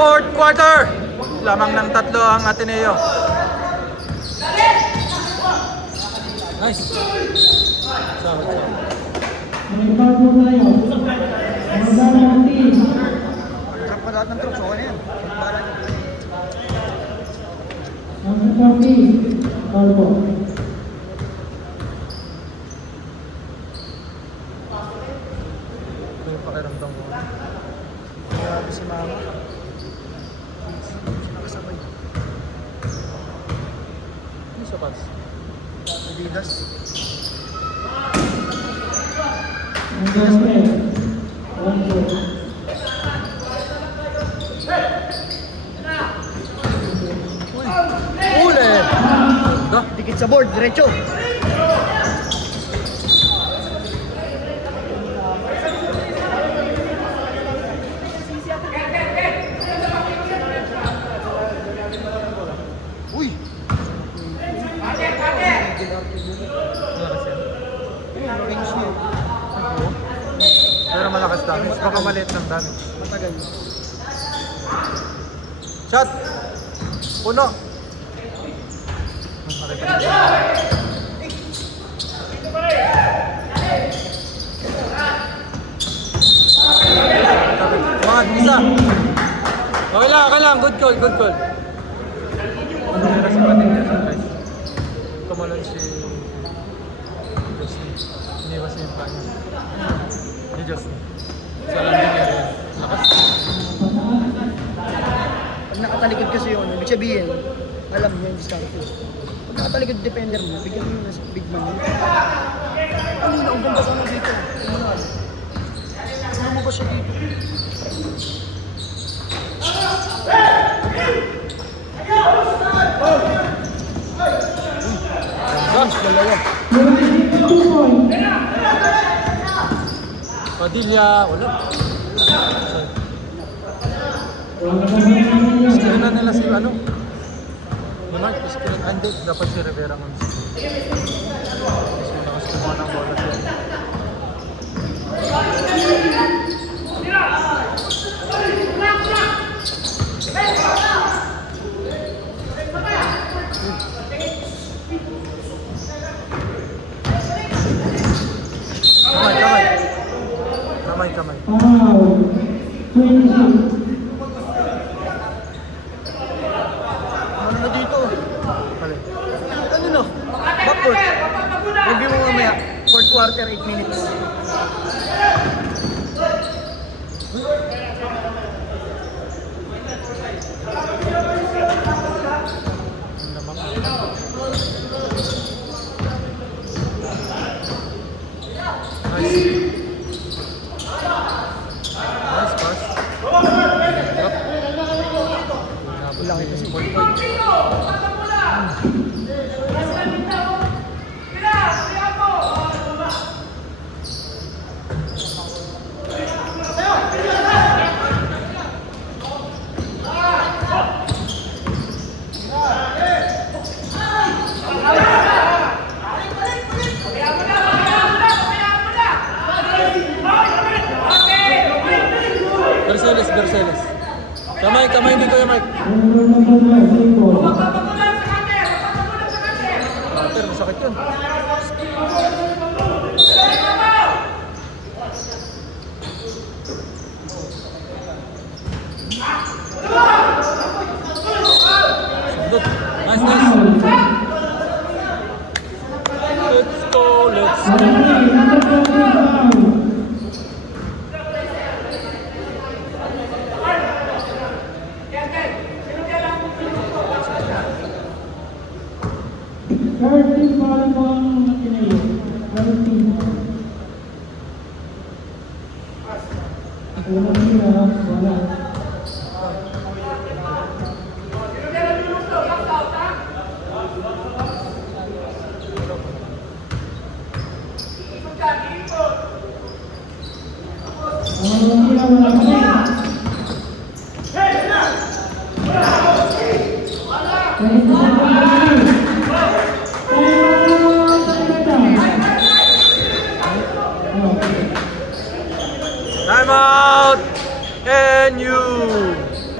Fourth quarter. Lamang ng 3 ang Ateneo. Nice. Sahod. Trap pa lahat ng troops, okay na yan. Ito yung pakiramdam ko. Grabe si Mama. Nakasabay. Ano sa pads? Adidas. Uli! Dikit sa board, diretso. Uy! Range niya. Pero malakas damage. Baka maliit ng damage. Matagal. Shot! Puno! Mga isa! Okay lang. Good call. Tumalon si Justin. Iniwas niya yung kanya. Ni Justin. Sa landing area. Lakas. Pag nakatalikod kasi yun, ibig sabihin, alam niya yung discount. Pag nakatalikod defender mo, bigyan mo yung big man yun. Ano na, ang ganda sana dito. Ano mo ba siya dito? Dalawa. Padilla, wala. Iskirin na nila si ano? Ni Mark, iskirin. Ando, dapat si Rivera man. Mas malakas kumuha ng bola siya. Kamay. Ano na dito? Kali. Ano no? Backcourt. Review mo mamaya. Fourth quarter, 8 minutes. Nice pass. Laki kasi. Berseles. Kamay dito yung Mark. Pero masakit yun. Sundot. Nice. Let's go. Time out! And you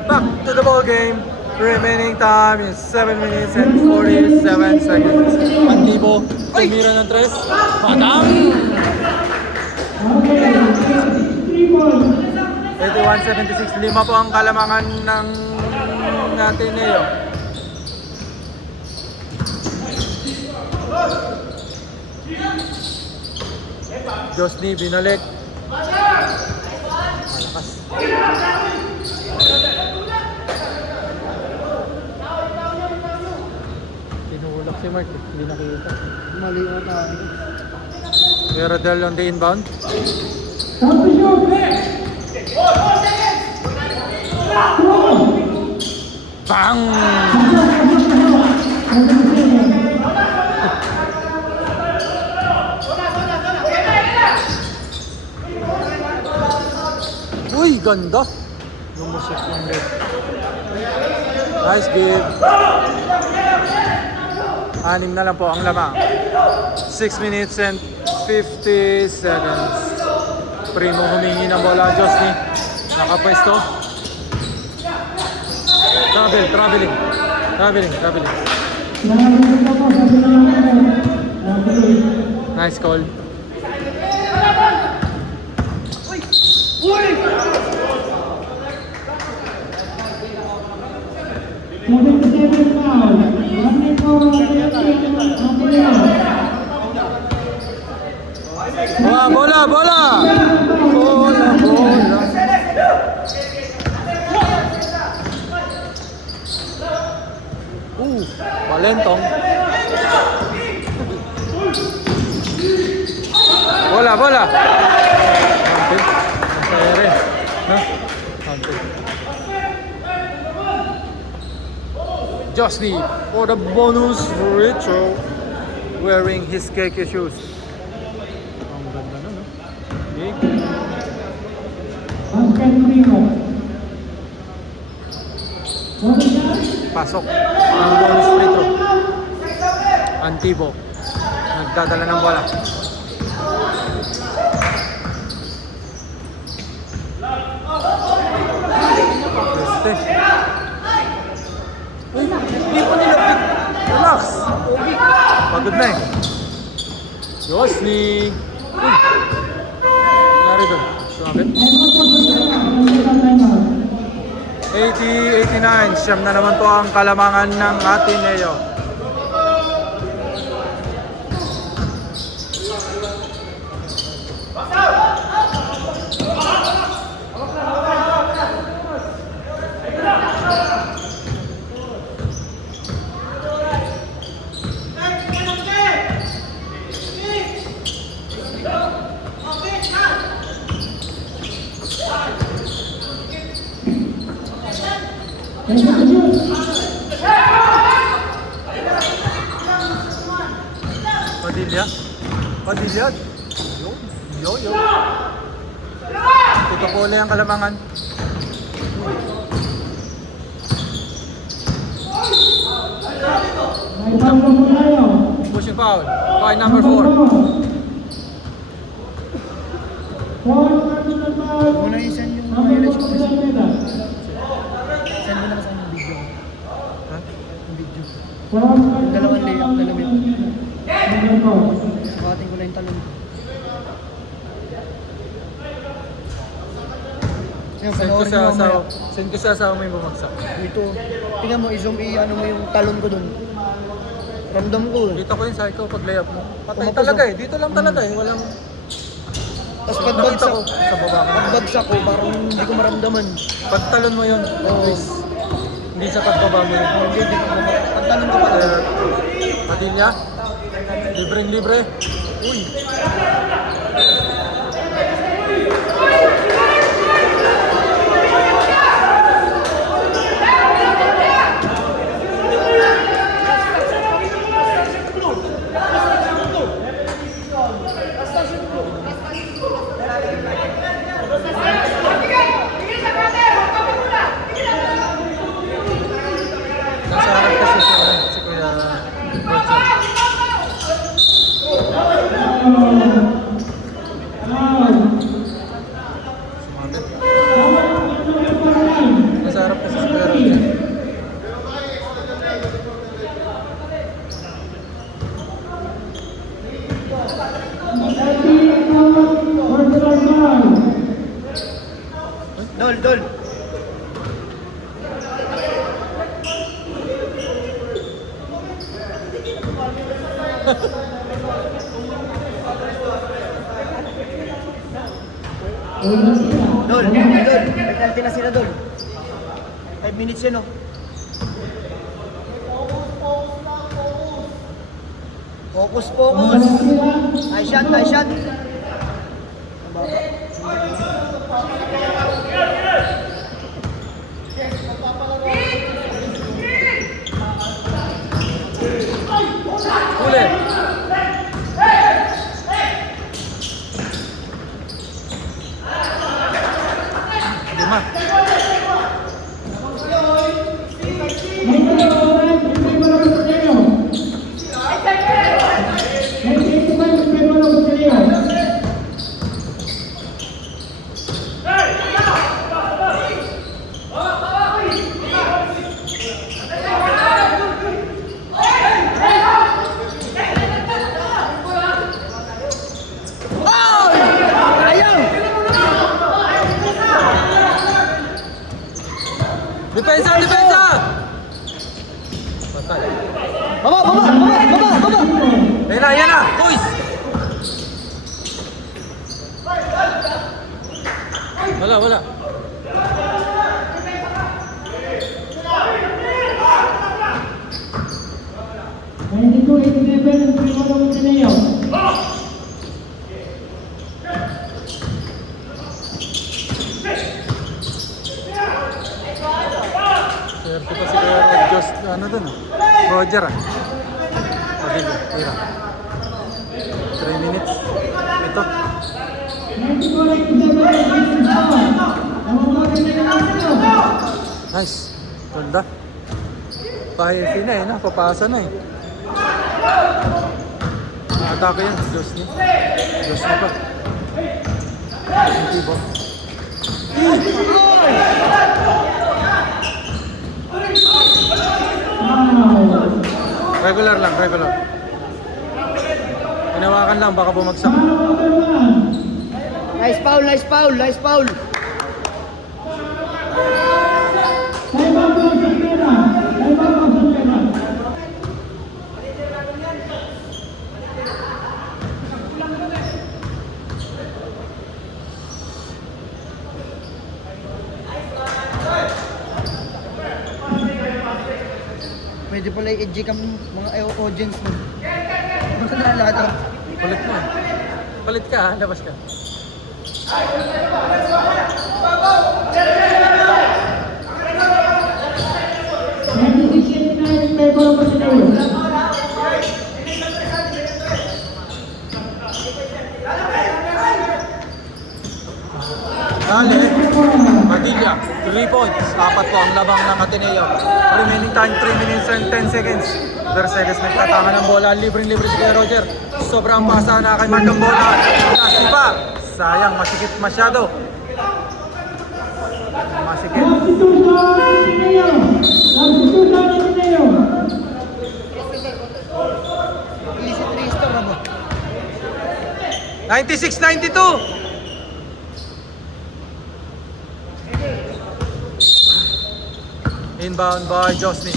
back! back to the ball game. Remaining time is 7 minutes and 47 seconds. Antibo, tumira ng tres. Madam! 81-76. 5 po ang kalamangan ng Ateneo. Josny binalik. Malakas. Tinulak si Mark. Hindi nakita. Mali na tayo. Veradel on the inbound. Bang! Uy, ganda! Lumusok yung red. Nice give. 6 na lang po ang lamang. 6 minutes and 50 seconds. Primo humingi ng bola. Josny nakapwesto. Traveling. Nice call. Bola. Valentong. Bola. Josny for the bonus free throw wearing his keke shoes. Ang ganda na, no? Big. Pasok ang bonus free throw. Antibo nagdadala ng bola. Este. Uy, hindi ko nilapit. Relax. Pagod na eh. Josny. Uy. Nangyari doon. Sumabit. 80-89. Siyam na naman po ang kalamangan ng Ateneo. Padilla. Yo. Ito po ulit ang kalamangan. Pushing foul. By number 4. Muna i-send yung highlights ko. Send mo na sa yung video. Yung video. Yung dalawang layup na lamit. Sukatin ko na yung talon. Send ko sa asawa mo yung bumagsak. Dito. Tingnan mo, i-zoom ano mo yung talon ko dun. Ramdam ko eh. Dito ko yun sa ikaw pag layup mo. Patay Pumapasok. talaga eh. Dito lang talaga eh. Walang... Tapos Nakita pagbagsak ko sa baba ko. pagbagsak ko, parang hindi ko maramdaman. Pagtalon mo yun. Please. Hindi sa pagbaba mo yun. Hindi ko maramdaman. Pagtalon ko pala. Padilla. Libreng-libre. Uy. Nasa harap kasi si Kuya Roger. Dol, penalty na sila, Dol. 5 minutes yun, oh. Focus, focus. Nice shot, nice shot. Huli. Lima. Depensa, depensa! Patay. Baba! Yan na! Boys! Wala. Swerte pa si Diyos, ano dun? Roger ah. Pagilo, tira. 3 minutes. Ito. Nice. Ganda. Pahifi na eh, no? Papasa na eh. Atake yan, Diyos niya. Diyos na pa. Hindi ba? Regular lang, regular. Hinawakan lang, baka bumagsak. Nice foul. Pwede pala i-edgy kami mga audience mo. Ano na lahat? Palit mo. Palit ka ha, labas ka. Dali, Padilla, 3 points. Apat po ang labang ng Ateneo. Remaining time, 3 minutes and 10 seconds. Verceles nagtatama ng bola. Libreng-libre si Kuya Roger. Sobrang pasa na kay Mark ang bola. Nasipa. Sayang, masikip masyado. Masikip. Easy 3 star na ba? 96-92. Inbound by Josny.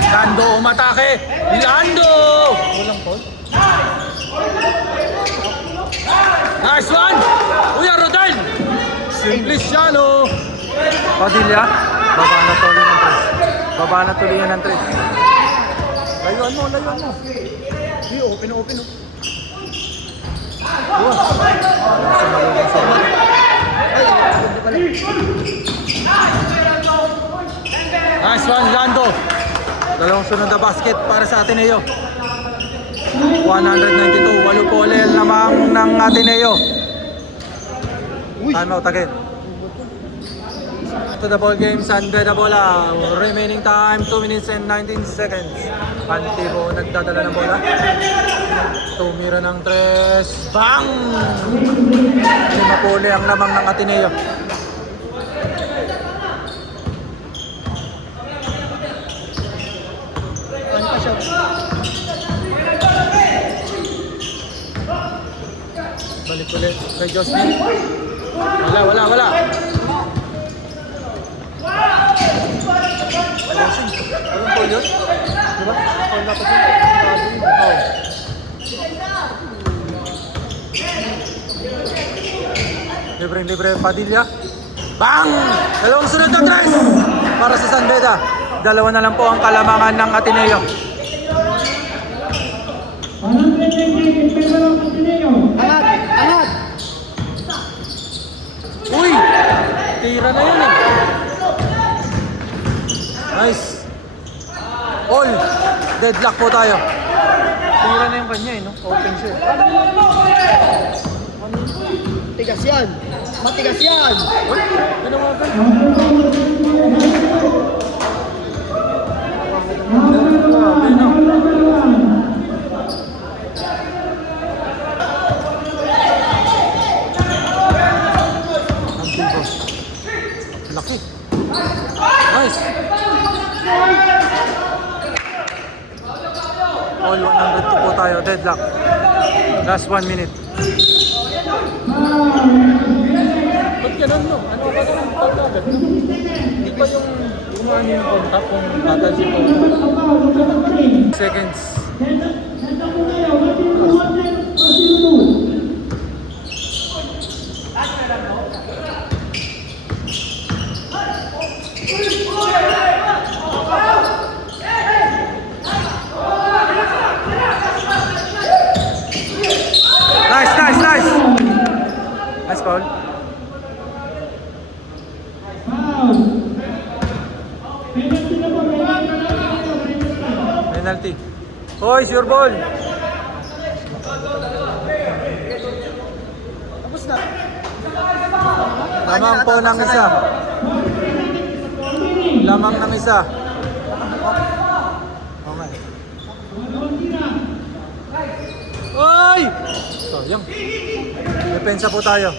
Lando umatake. Lando! Walang foul. Nice one! Kuya Rodel! Simpliciano! Padilla. Baba na tuloy ng 3. Layuan mo. Hindi, open. Nice one, Lando. Dalawang sunod na basket para sa Ateneo. 192, 8 po ulit lamang ng Ateneo. Time out again. To the ball game, Sandre the bola. Remaining time, 2 minutes and 19 seconds. Antibo nagdadala ng bola. Tumira ng 3. Bang! Mapuli ang lamang ng Ateneo. Ano pa siya? Balik ulit kay Josmin. Wala. Walang foul yun? Diba? Foul dapat yun. Oh. Libre Padilla. Bang! Dalawang sunod na tres para sa San Beda. Dalawa na lang po ang kalamangan ng Ateneo. Angat! Uy! Tira na yun eh. Nice. All. Deadlock po tayo. Tira na yung kanya eh, no? Open siya. Tigas yan! Matigas yan! Uy! Ginawagan. Grabe no? Ang tibo. Laki. Nice. All 102 po tayo. Deadlock. Last 1 minute. Ba't ganun no? Ano ba ganun pagkagat no? Hindi pa yung umano yung contact kung tatalsin ko. Seconds. Nice! Nice foul. Penalty. Hoy, sure ball. Tapos na. Lamang po ng isa. Lamang ng isa. Okay. Hoy! Sayang. Depensa po tayo.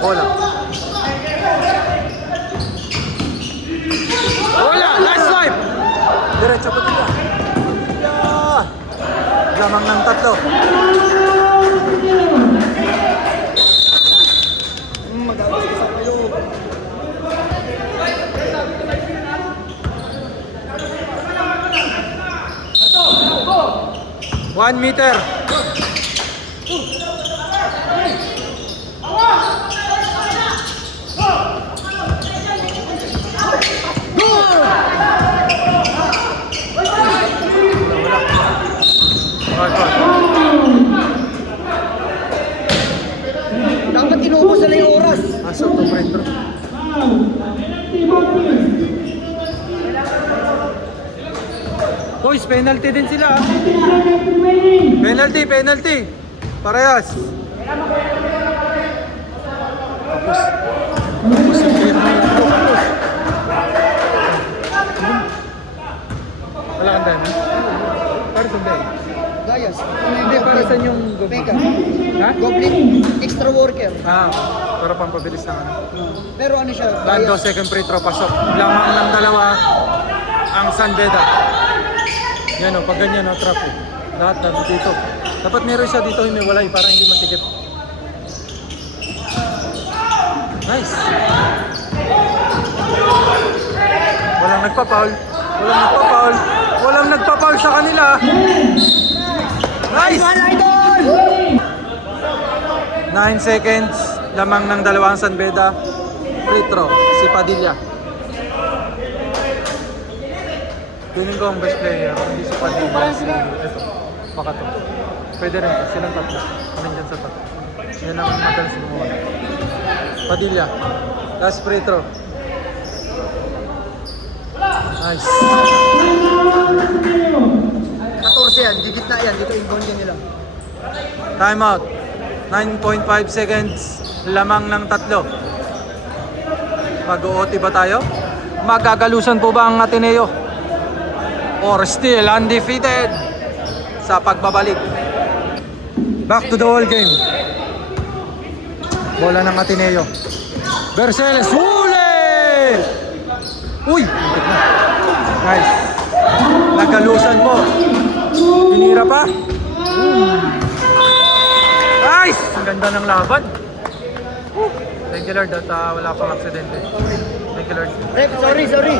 Bola. Bola! Last swipe! Diretso po tayo. Lamang ng tatlo. Magawas ka sa kayo. 1 meter. Dapat inubos na yung oras. Asok to prender. Boys, penalty din sila. Penalty. Parehas. Tapos yung clear na yun. Wala kang dami? Para saan dami? Dayas. Hindi, para saan yung Peka. Ha? Goblin, extra worker. Para pampabilis ng ano. Pero ano siya? Lando, second free throw, pasok. Lamang ng dalawa ang San Beda. Yan o, pag ganyan o, trap o. Lahat na dito. Dapat meron siya dito himiwalay para hindi matikip. Nice. Walang nagpa-foul. Walang nagpa-foul sa kanila. Nice! 9 seconds. Lamang ng dalawang San Beda. Free throw. Si Padilla. Piling ko ang best player. Hindi si Padilla. Ito. Baka to. Pwede rin. Silang tatlo. Nandiyan sa tatlo. Yan ang madalas gumawa. Padilla. Last free throw. Nice. 14 yan, digit na yan. Dito inbound yan nila. Time out. 9.5 seconds. Lamang ng tatlo. Mag-OT ba tayo? Magagalusan po ba ang Ateneo? Or still undefeated sa pagbabalik? Back to the whole game. Bola ng Ateneo. Berceles. Huli! Uy! Nice. Nagalusan po. Pinira pa. Nice! Ang ganda ng laban. Thank you Lord at wala pang aksidente. Thank you Lord. Rep, sorry.